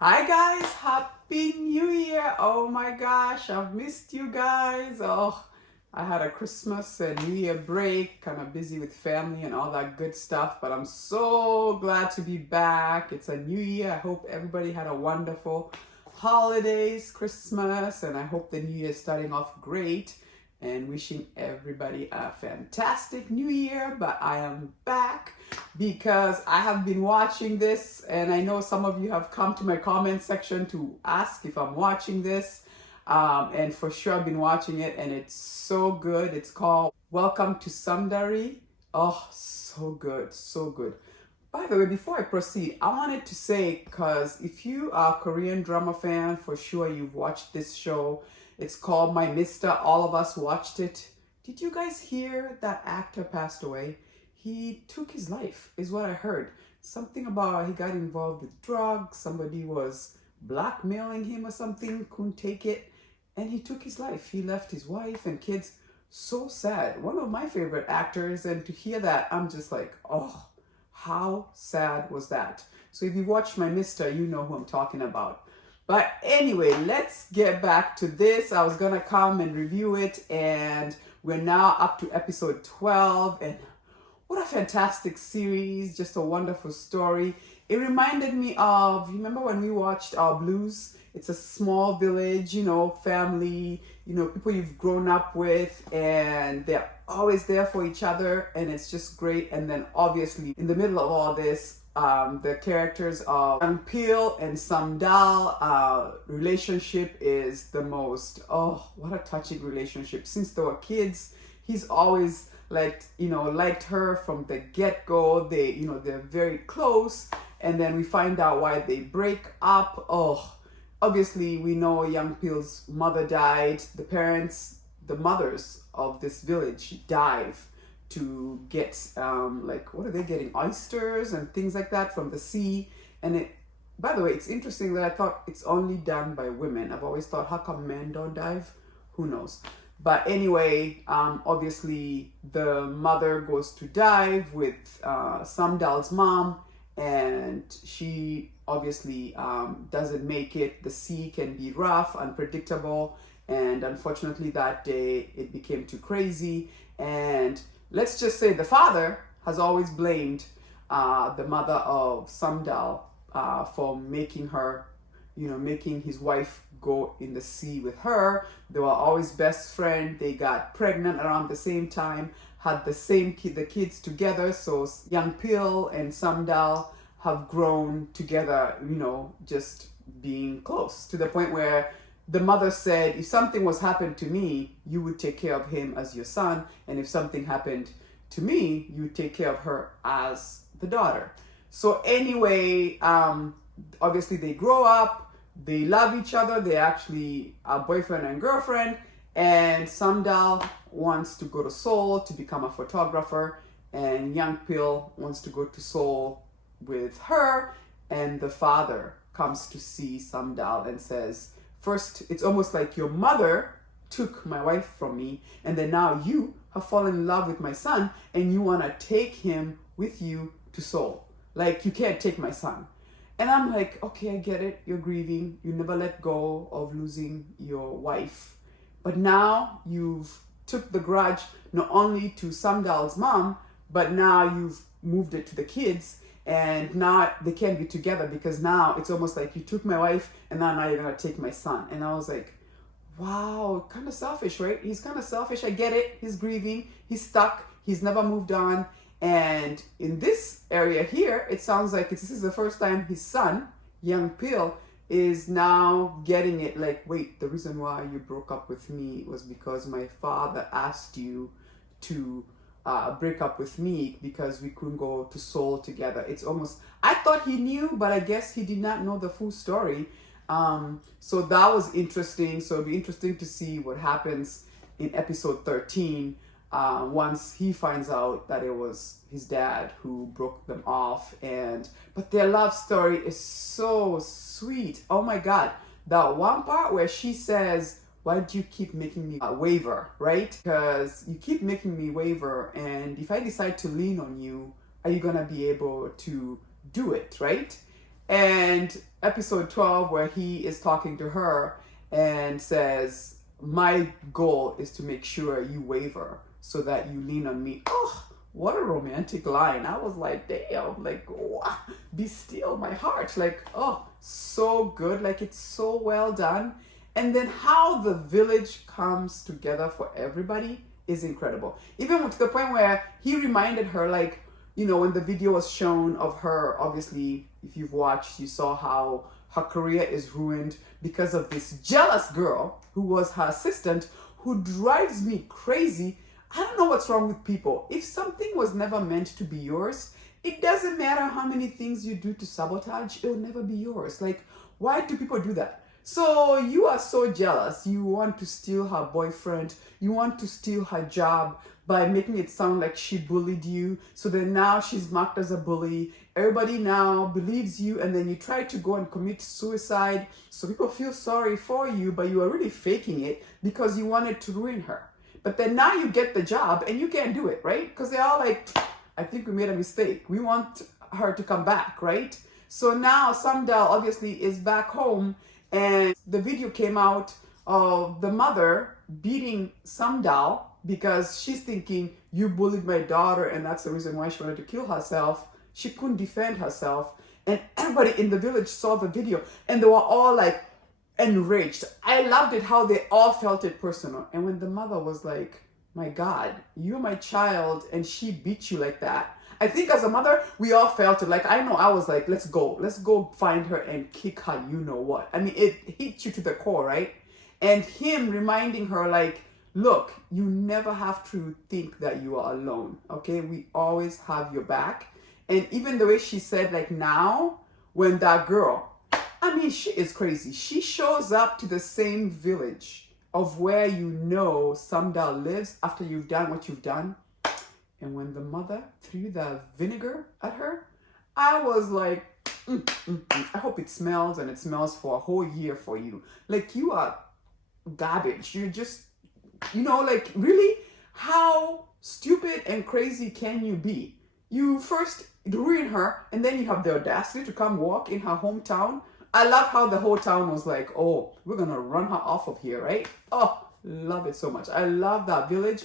Hi guys, happy new year. Oh my gosh, I've missed you guys. I had a Christmas and New Year break, kind of busy with family and all that good stuff, but I'm so glad to be back. It's a new year. I hope everybody had a wonderful holidays, Christmas, and I hope the new year is starting off great and wishing everybody a fantastic new year. But I am back because I have been watching this, and I know some of you have come to my comment section to ask if I'm watching this. And for sure, I've been watching it, and it's so good. It's called Welcome to Samdal-ri. Oh, so good, so good. By the way, before I proceed, I wanted to say, because if you are a Korean drama fan, for sure you've watched this show. It's called My Mister. All of us watched it. Did you guys hear that actor passed away? He took his life, is what I heard. Something about he got involved with drugs, somebody was blackmailing him or something, couldn't take it, and he took his life. He left his wife and kids. So sad. One of my favorite actors, and to hear that, I'm just like, oh, how sad was that? So if you watch My Mister, you know who I'm talking about. But anyway, let's get back to this. I was gonna come and review it, and we're now up to episode 12, and what a fantastic series, just a wonderful story. It reminded me of, you remember when we watched Our Blues? It's a small village, family, people you've grown up with, and they're always there for each other, and it's just great. And then obviously in the middle of all this, the characters of Young Peel and Samdal relationship is the most, oh, what a touching relationship. Since they were kids, he's always liked her from the get-go. They're very close, and then we find out why they break up. Oh, obviously we know Young Peel's mother died. The mothers of this village dive to get what are they getting, oysters and things like that from the sea. And it, by the way, it's interesting that I thought it's only done by women. I've always thought, how come men don't dive? Who knows? But anyway, obviously the mother goes to dive with Samdal's mom, and she obviously doesn't make it. The sea can be rough, unpredictable, and unfortunately that day it became too crazy. And let's just say the father has always blamed the mother of Samdal for making her, making his wife go in the sea with her. They were always best friends. They got pregnant around the same time, had the kids together. So Young Peel and Samdal have grown together, just being close to the point where the mother said, if something was happened to me, you would take care of him as your son. And if something happened to me, you would take care of her as the daughter. So anyway, obviously they grow up, they love each other, they actually are boyfriend and girlfriend, and Samdal wants to go to Seoul to become a photographer, and Young Pil wants to go to Seoul with her, and the father comes to see Samdal and says, first, it's almost like your mother took my wife from me, and then now you have fallen in love with my son, and you want to take him with you to Seoul. Like, you can't take my son. And I'm like, okay, I get it. You're grieving. You never let go of losing your wife. But now you've took the grudge not only to Samdal's mom, but now you've moved it to the kids. And now they can't be together because now it's almost like you took my wife and now you're going to take my son. And I was like, wow, kind of selfish, right? He's kind of selfish. I get it. He's grieving. He's stuck. He's never moved on. And in this area here, it sounds like this is the first time his son, Young Pil, is now getting it like, wait, the reason why you broke up with me was because my father asked you to break up with me because we couldn't go to Seoul together. It's almost, I thought he knew, but I guess he did not know the full story. So that was interesting. So it'll be interesting to see what happens in episode 13 once he finds out that it was his dad who broke them off. But their love story is so sweet. Oh my God. That one part where she says, why do you keep making me waver, right? Because you keep making me waver, and if I decide to lean on you, are you gonna be able to do it, right? And episode 12, where he is talking to her and says, my goal is to make sure you waver so that you lean on me. Oh, what a romantic line. I was like, damn, like, wow, be still, my heart. Like, oh, so good. Like, it's so well done. And then how the village comes together for everybody is incredible. Even to the point where he reminded her, like, you know, when the video was shown of her, obviously, if you've watched, you saw how her career is ruined because of this jealous girl who was her assistant, who drives me crazy. I don't know what's wrong with people. If something was never meant to be yours, it doesn't matter how many things you do to sabotage, it'll never be yours. Like, why do people do that? So you are so jealous. You want to steal her boyfriend. You want to steal her job by making it sound like she bullied you. So then now she's marked as a bully. Everybody now believes you, and then you try to go and commit suicide. So people feel sorry for you, but you are really faking it because you wanted to ruin her. But then now you get the job and you can't do it, right? Because they're all like, I think we made a mistake. We want her to come back, right? So now Samdal obviously is back home, and the video came out of the mother beating Samdal because she's thinking, you bullied my daughter and that's the reason why she wanted to kill herself. She couldn't defend herself. And everybody in the village saw the video and they were all like enraged. I loved it how they all felt it personal. And when the mother was like, my God, you're my child and she beat you like that. I think as a mother, we all felt it. Like, I know I was like, let's go find her and kick her, you know what. I mean, it hit you to the core, right? And him reminding her, like, look, you never have to think that you are alone, okay? We always have your back. And even the way she said, like, now, when that girl, I mean, she is crazy. She shows up to the same village of where you know Samdal lives after you've done what you've done. And when the mother threw the vinegar at her, I was like, I hope it smells, and it smells for a whole year for you. Like, you are garbage. You're just, you know, like, really? How stupid and crazy can you be? You first ruin her, and then you have the audacity to come walk in her hometown. I love how the whole town was like, oh, we're going to run her off of here, right? Oh, love it so much. I love that village.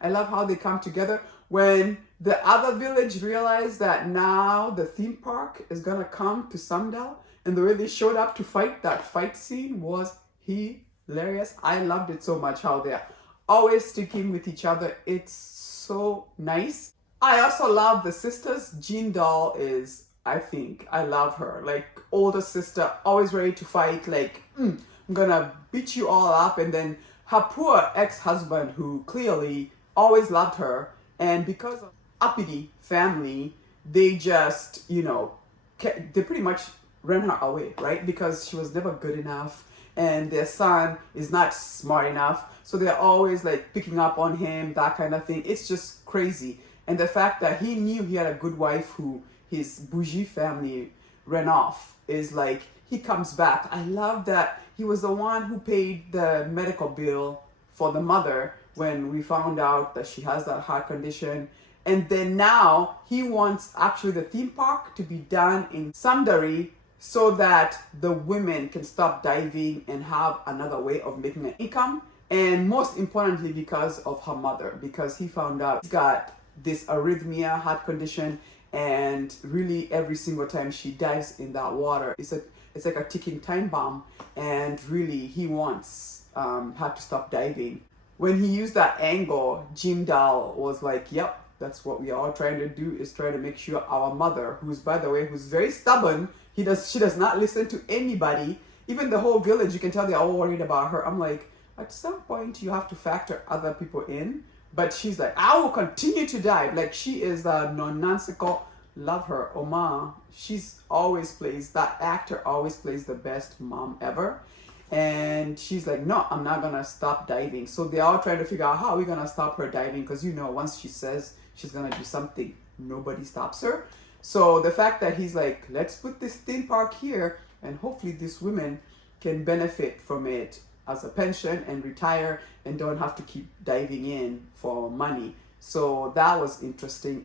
I love how they come together. When the other village realized that now the theme park is gonna come to Samdal, and the way they showed up to fight, that fight scene was hilarious. I loved it so much how they're always sticking with each other. It's so nice. I also love the sisters. Jean Doll is, I love her. Like, older sister, always ready to fight. Like, I'm gonna beat you all up. And then her poor ex-husband, who clearly always loved her, and because of uppity family, they just, you know, they pretty much ran her away, right? Because she was never good enough, and their son is not smart enough, so they're always like picking up on him, that kind of thing. It's just crazy. And the fact that he knew he had a good wife who his bougie family ran off is like, he comes back. I love that he was the one who paid the medical bill for the mother when we found out that she has that heart condition. And then now he wants actually the theme park to be done in Samdal-ri so that the women can stop diving and have another way of making an income. And most importantly, because of her mother, because he found out he's got this arrhythmia, heart condition, and really every single time she dives in that water, it's like a ticking time bomb, and really he wants her to stop diving. When he used that angle, Jim Dahl was like, yep, that's what we are all trying to do, is try to make sure our mother, who's, by the way, who's very stubborn, she does not listen to anybody. Even the whole village, you can tell they're all worried about her. I'm like, at some point you have to factor other people in. But she's like, I will continue to dive. Like, she is a nonsensical. Love her. Oma, she's always plays, that actor always plays the best mom ever. And she's like, no, I'm not gonna stop diving. So they're all trying to figure out how are we gonna stop her diving, because you know, once she says she's gonna do something, nobody stops her. So the fact that he's like, let's put this theme park here, and hopefully these women can benefit from it as a pension and retire and don't have to keep diving in for money. So that was interesting.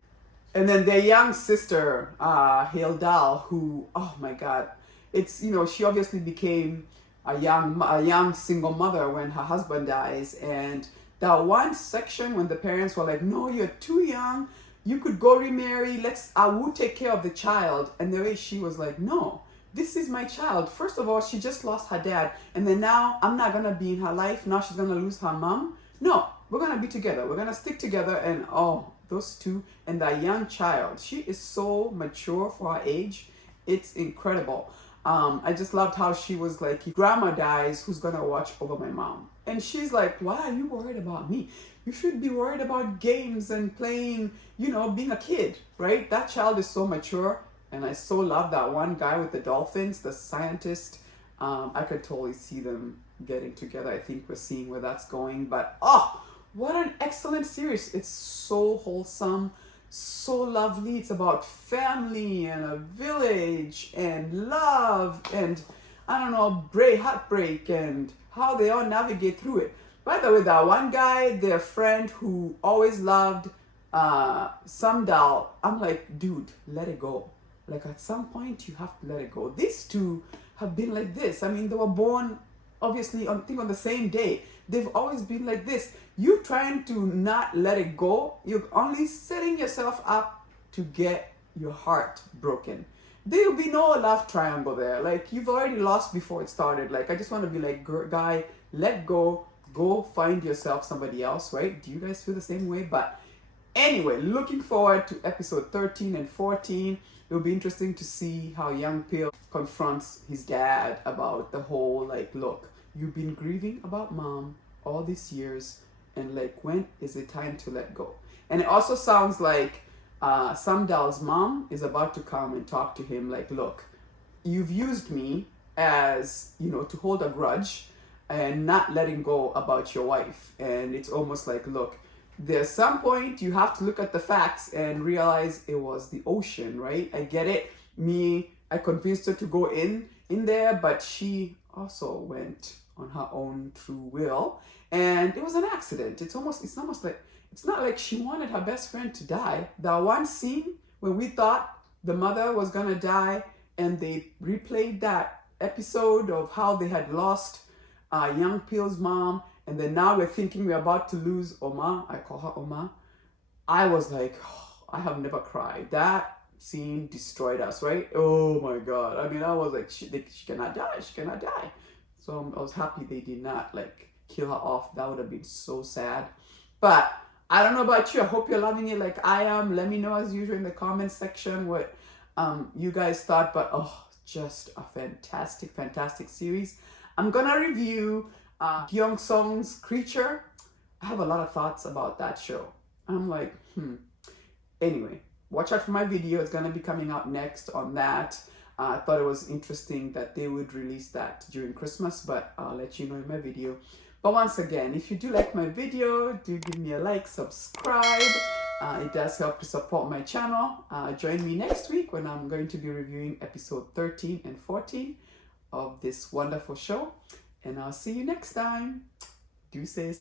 And then their young sister, Hildal, who, oh my God, it's, you know, she obviously became a young single mother when her husband dies. And that one section when the parents were like, no, you're too young, you could go remarry, I will take care of the child. And the way she was like, no, this is my child. First of all, she just lost her dad, and then now I'm not gonna be in her life. Now she's gonna lose her mom. No, we're gonna be together, we're gonna stick together. And oh, those two, and that young child, she is so mature for her age. It's incredible. I just loved how she was like, if grandma dies, who's gonna watch over my mom? And she's like, why are you worried about me? You should be worried about games and playing, you know, being a kid, right? That child is so mature. And I so love that one guy with the dolphins, the scientist. I could totally see them getting together. I think we're seeing where that's going. But oh, what an excellent series. It's so wholesome, so lovely. It's about family and a village and love and, I don't know, heartbreak and how they all navigate through it. By the way, that one guy, their friend who always loved Samdal, I'm like, dude, let it go. Like, at some point, you have to let it go. These two have been like this. I mean, they were born, obviously, I think on the same day. They've always been like this. You trying to not let it go, you're only setting yourself up to get your heart broken. There will be no love triangle there. Like, you've already lost before it started. Like, I just want to be like, guy, let go. Go find yourself somebody else, right? Do you guys feel the same way? But anyway, looking forward to episode 13 and 14. It'll be interesting to see how young Peel confronts his dad about the whole, like, look, you've been grieving about mom all these years, and like, when is it time to let go? And it also sounds like Samdal's mom is about to come and talk to him like, look, you've used me as, you know, to hold a grudge and not letting go about your wife. And it's almost like, look, there's some point you have to look at the facts and realize it was the ocean, right? I get it. I convinced her to go in there, but she also went on her own true will, and it was an accident. It's not like she wanted her best friend to die. That one scene when we thought the mother was gonna die, and they replayed that episode of how they had lost young Peel's mom, and then now we're thinking we're about to lose Oma. I call her Oma. I was like, oh, I have never cried. That scene destroyed us, right? Oh my God. I mean, I was like, she cannot die. She cannot die. So I was happy they did not like kill her off. That would have been so sad. But I don't know about you. I hope you're loving it like I am. Let me know as usual in the comments section what you guys thought. But oh, just a fantastic, fantastic series. I'm gonna review Gyeong Song's Creature. I have a lot of thoughts about that show. I'm like, Anyway, watch out for my video. It's gonna be coming out next on that. I thought it was interesting that they would release that during Christmas, but I'll let you know in my video. But once again, if you do like my video, do give me a like, subscribe. It does help to support my channel. Join me next week when I'm going to be reviewing episode 13 and 14 of this wonderful show. And I'll see you next time. Deuces.